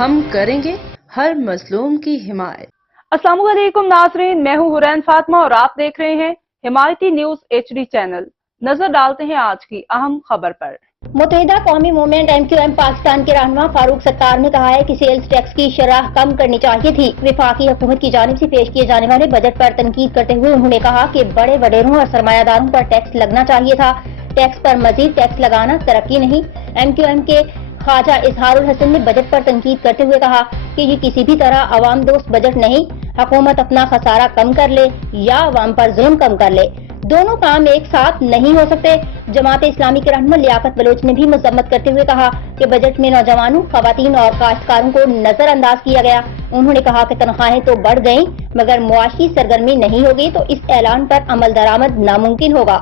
ہم کریں گے ہر مظلوم کی حمایت۔ السلام علیکم ناظرین، میں ہوں حورین فاطمہ اور آپ دیکھ رہے ہیں حمایتی نیوز HD چینل۔ نظر ڈالتے ہیں آج کی اہم خبر پر۔ متحدہ قومی موومنٹ MQM پاکستان کے رہنما فاروق ستار نے کہا ہے کہ سیلز ٹیکس کی شرح کم کرنی چاہیے تھی۔ وفاقی حکومت کی جانب سے پیش کیے جانے والے بجٹ پر تنقید کرتے ہوئے انہوں نے کہا کہ بڑے وڈیروں اور سرمایہ داروں پر ٹیکس لگنا چاہیے تھا۔ ٹیکس پر مزید ٹیکس لگانا ترقی نہیں۔ MQM کے خواجہ اظہار الحسن نے بجٹ پر تنقید کرتے ہوئے کہا کہ یہ کسی بھی طرح عوام دوست بجٹ نہیں۔ حکومت اپنا خسارہ کم کر لے یا عوام پر ظلم کم کر لے، دونوں کام ایک ساتھ نہیں ہو سکتے۔ جماعت اسلامی کے رہنما لیاقت بلوچ نے بھی مذمت کرتے ہوئے کہا کہ بجٹ میں نوجوانوں، خواتین اور کاشتکاروں کو نظر انداز کیا گیا۔ انہوں نے کہا کہ تنخواہیں تو بڑھ گئیں مگر معاشی سرگرمی نہیں ہوگی تو اس اعلان پر عمل درآمد ناممکن ہوگا۔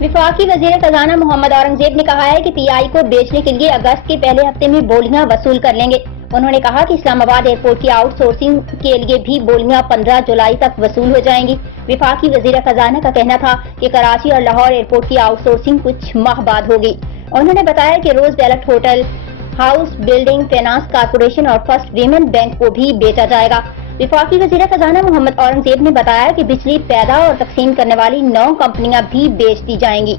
وفاقی وزیر خزانہ محمد اورنگزیب نے کہا ہے کہ PI کو بیچنے کے لیے اگست کے پہلے ہفتے میں بولیاں وصول کر لیں گے۔ انہوں نے کہا کہ اسلام آباد ایئرپورٹ کی آؤٹ سورسنگ کے لیے بھی بولیاں 15 جولائی تک وصول ہو جائیں گی۔ وفاقی وزیر خزانہ کا کہنا تھا کہ کراچی اور لاہور ایئرپورٹ کی آؤٹ سورسنگ کچھ ماہ بعد ہوگی۔ انہوں نے بتایا کہ Roosevelt hotel, house building finance corporation اور فرسٹ ویمن بینک کو بھی بیچا جائے گا۔ وفاقی وزیر خزانہ محمد اورنگزیب نے بتایا کہ بجلی پیدا اور تقسیم کرنے والی 9 کمپنیاں بھی بیچ دی جائیں گی۔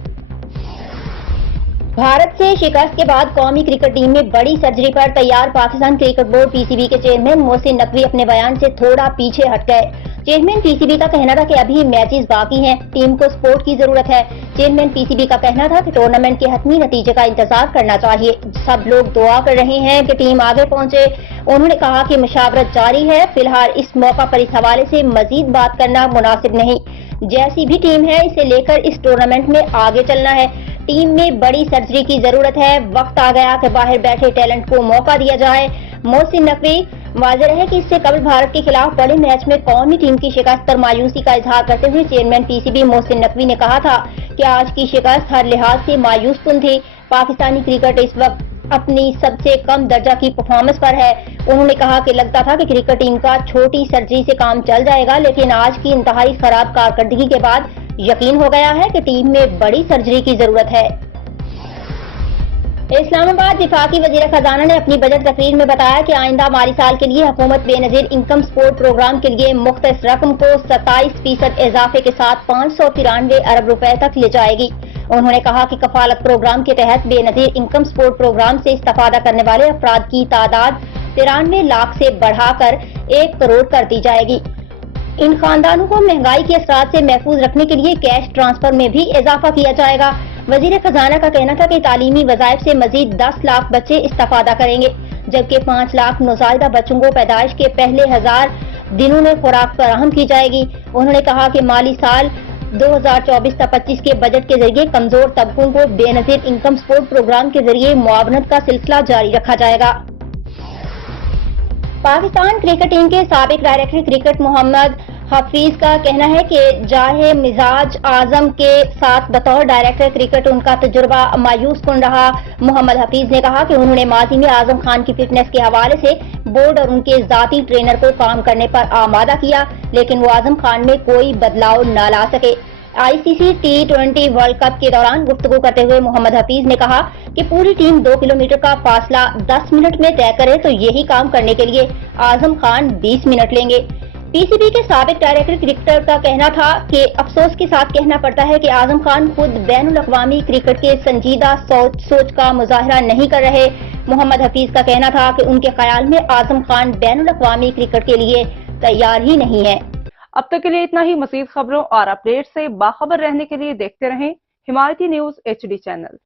بھارت سے شکست کے بعد قومی کرکٹ ٹیم میں بڑی سرجری پر تیار پاکستان کرکٹ بورڈ PCB کے چیئرمین محسن نقوی اپنے بیان سے تھوڑا پیچھے ہٹ گئے۔ چیئرمین PCB کا کہنا تھا کہ ابھی میچز باقی ہیں، ٹیم کو سپورٹ کی ضرورت ہے۔ چیئرمین PCB کا کہنا تھا کہ ٹورنامنٹ کے حتمی نتیجے کا انتظار کرنا چاہیے، سب لوگ دعا کر رہے ہیں کہ ٹیم آگے پہنچے۔ انہوں نے کہا کہ مشاورت جاری ہے، فی الحال اس موقع پر اس حوالے سے مزید بات کرنا مناسب نہیں۔ جیسی بھی ٹیم ہے اسے لے کر اس ٹورنامنٹ میں آگے چلنا ہے۔ ٹیم میں بڑی سرجری کی ضرورت ہے، وقت آ گیا کہ باہر بیٹھے ٹیلنٹ کو موقع دیا جائے۔ محسن نقوی واضح ہے کہ اس سے قبل بھارت کے خلاف بڑے میچ میں قومی ٹیم کی شکست پر مایوسی کا اظہار کرتے ہوئے چیئرمین PCB محسن نقوی نے کہا تھا کہ آج کی شکست ہر لحاظ سے مایوس کن تھی۔ پاکستانی کرکٹ اس وقت اپنی سب سے کم درجہ کی پرفارمنس پر ہے۔ انہوں نے کہا کہ لگتا تھا کہ کرکٹ ٹیم کا چھوٹی سرجری سے کام چل جائے گا، لیکن آج کی انتہائی خراب کارکردگی کے بعد یقین ہو گیا ہے کہ ٹیم میں بڑی سرجری کی ضرورت ہے۔ اسلام آباد وفاقی وزیر خزانہ نے اپنی بجٹ تقریر میں بتایا کہ آئندہ مالی سال کے لیے حکومت بے نظیر انکم سپورٹ پروگرام کے لیے مختص رقم کو 27% اضافے کے ساتھ 593 ارب روپے تک لے جائے گی۔ انہوں نے کہا کہ کفالت پروگرام کے تحت بے نظیر انکم سپورٹ پروگرام سے استفادہ کرنے والے افراد کی تعداد 93 لاکھ سے بڑھا کر 1 کروڑ کر دی جائے گی۔ ان خاندانوں کو مہنگائی کے اثرات سے محفوظ رکھنے کے لیے کیش ٹرانسفر میں بھی اضافہ کیا جائے گا۔ وزیر خزانہ کا کہنا تھا کہ تعلیمی وظائف سے مزید 10 لاکھ بچے استفادہ کریں گے، جبکہ 5 لاکھ نوزائیدہ بچوں کو پیدائش کے پہلے 1000 دنوں میں خوراک فراہم کی جائے گی۔ انہوں نے کہا کہ مالی سال 2024-25 کے بجٹ کے ذریعے کمزور طبقوں کو بے نظیر انکم سپورٹ پروگرام کے ذریعے معاونت کا سلسلہ جاری رکھا جائے گا۔ پاکستان کرکٹ ٹیم کے سابق ڈائریکٹر کرکٹ محمد حفیظ کا کہنا ہے کہ جاہ مزاج اعظم کے ساتھ بطور ڈائریکٹر کرکٹ ان کا تجربہ مایوس کن رہا۔ محمد حفیظ نے کہا کہ انہوں نے ماضی میں اعظم خان کی فٹنس کے حوالے سے بورڈ اور ان کے ذاتی ٹرینر کو کام کرنے پر آمادہ کیا، لیکن وہ اعظم خان میں کوئی بدلاؤ نہ لا سکے۔ ICC T20 ورلڈ کپ کے دوران گفتگو کرتے ہوئے محمد حفیظ نے کہا کہ پوری ٹیم 2 کلومیٹر کا فاصلہ 10 منٹ میں طے کرے تو یہی کام کرنے کے لیے اعظم خان 20 منٹ لیں گے۔ PCB کے سابق ڈائریکٹر کرکٹر کا کہنا تھا کہ افسوس کے ساتھ کہنا پڑتا ہے کہ اعظم خان خود بین الاقوامی کرکٹ کے سنجیدہ سوچ کا مظاہرہ نہیں کر رہے۔ محمد حفیظ کا کہنا تھا کہ ان کے خیال میں اعظم خان بین الاقوامی کرکٹ کے لیے تیار ہی نہیں ہے۔ اب تک کے لیے اتنا ہی۔ مزید خبروں اور اپڈیٹ سے باخبر رہنے کے لیے دیکھتے رہیں حمایتی نیوز HD چینل۔